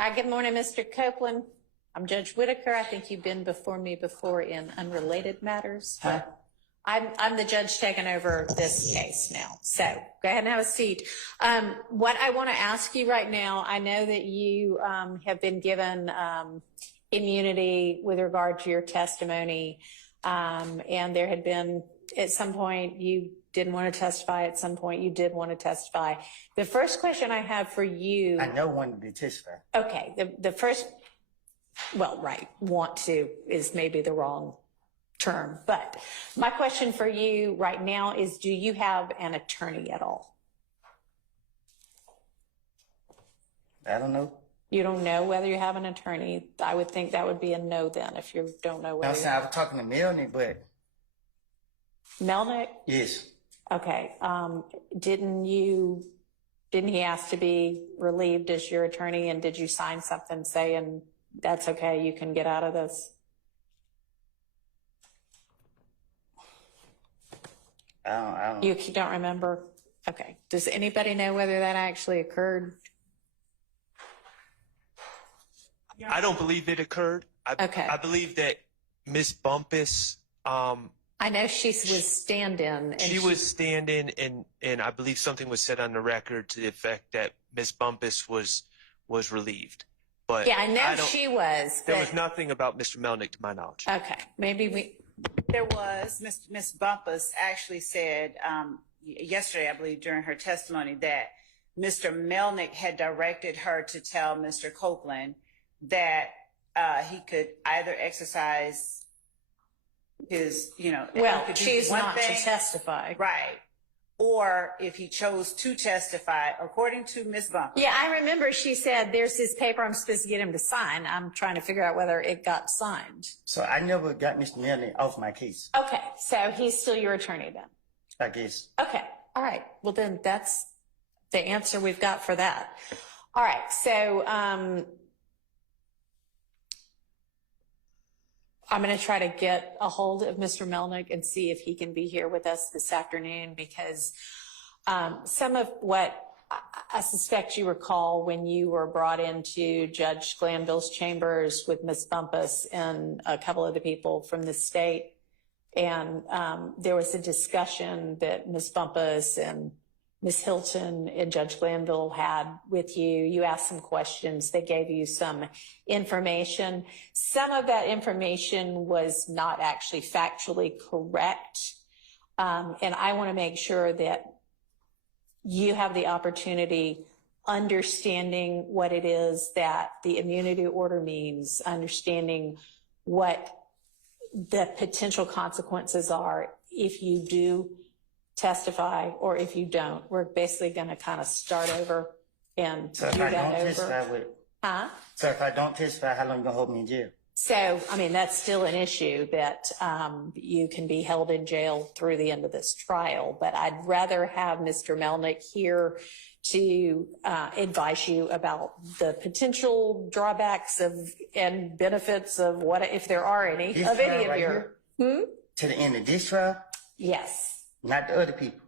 Hi, good morning, Mr. Copeland. I'm Judge Whitaker. I think you've been before me before in unrelated matters. Huh? I'm the judge taking over this case now. So go ahead and have a seat. What I want to ask you right now, I know that you have been given immunity with regard to your testimony, and there had been at some point you didn't want to testify, at some point you did want to testify. The first question I have for you— I never wanted to testify. Okay, the first, well, right, want to is maybe the wrong term, but my question for you right now is, do you have an attorney at all? I don't know. You don't know whether you have an attorney? I would think that would be a no then, if you don't know whether— I was talking to Melanie, but— Melnick? Yes. Okay, didn't he ask to be relieved as your attorney, and did you sign something saying that's okay, you can get out of this? I don't. You don't remember? Okay. Does anybody know whether that actually occurred? I don't believe it occurred. Okay. I believe that Miss Bumpus, I know she was stand-in. she was standing, and I believe something was said on the record to the effect that Miss Bumpus was relieved. But yeah, I know she was. There was nothing about Mr. Melnick to my knowledge. Okay, maybe we— There was. Miss Bumpus actually said yesterday, I believe, during her testimony, that Mr. Melnick had directed her to tell Mr. Copeland that he could either exercise his, well, could choose one not thing, to testify. right? Or if he chose to testify, according to Miss Bumpus. Yeah, I remember she said, there's this paper I'm supposed to get him to sign. I'm trying to figure out whether it got signed. So I never got Mr. Melanie off my case. Okay, so he's still your attorney then? I guess. Okay, all right. Well, then that's the answer we've got for that. All right, so I'm going to try to get a hold of Mr. Melnick and see if he can be here with us this afternoon, because some of what I suspect you recall when you were brought into Judge Glanville's chambers with Ms. Bumpus and a couple of the people from the state, and there was a discussion that Ms. Bumpus and Ms. Hilton and Judge Glanville had with you. You asked some questions. They gave you some information. Some of that information was not actually factually correct. And I want to make sure that you have the opportunity understanding what it is that the immunity order means, understanding what the potential consequences are if you do testify or if you don't. We're basically going to kind of start over and So do if I that don't over. testify, Huh? So if I don't testify, how long you gonna hold me in jail? So, I mean, that's still an issue that you can be held in jail through the end of this trial, but I'd rather have Mr. Melnick here to advise you about the potential drawbacks and benefits of what, if there are any, This of any trial of right your— here? To the end of this trial? Yes. Not the other people.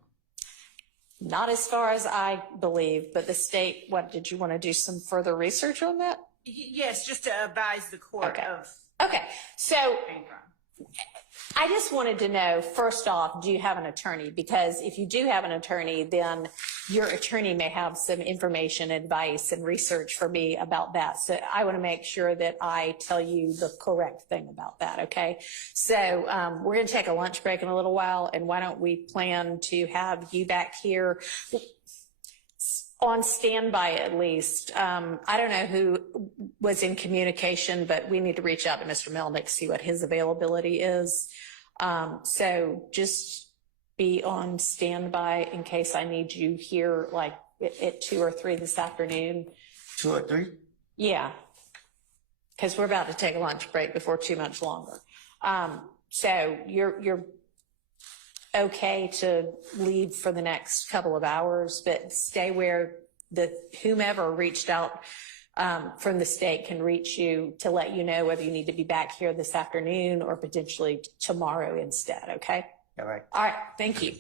Not as far as I believe, but the state— what, did you want to do some further research on that? Yes, just to advise the court of. Okay, so I just wanted to know, first off, do you have an attorney? Because if you do have an attorney, then your attorney may have some information, advice, and research for me about that. So I want to make sure that I tell you the correct thing about that, okay? So we're going to take a lunch break in a little while, and why don't we plan to have you back here on standby at least. I don't know who was in communication, but we need to reach out to Mr. Melnick, see what his availability is. So just be on standby in case I need you here, like at 2 or 3 this afternoon. 2 or 3? Yeah, because we're about to take a lunch break before too much longer. So you're okay to leave for the next couple of hours, but stay where whomever reached out from the state can reach you to let you know whether you need to be back here this afternoon or potentially tomorrow instead, okay? All right. All right, thank you.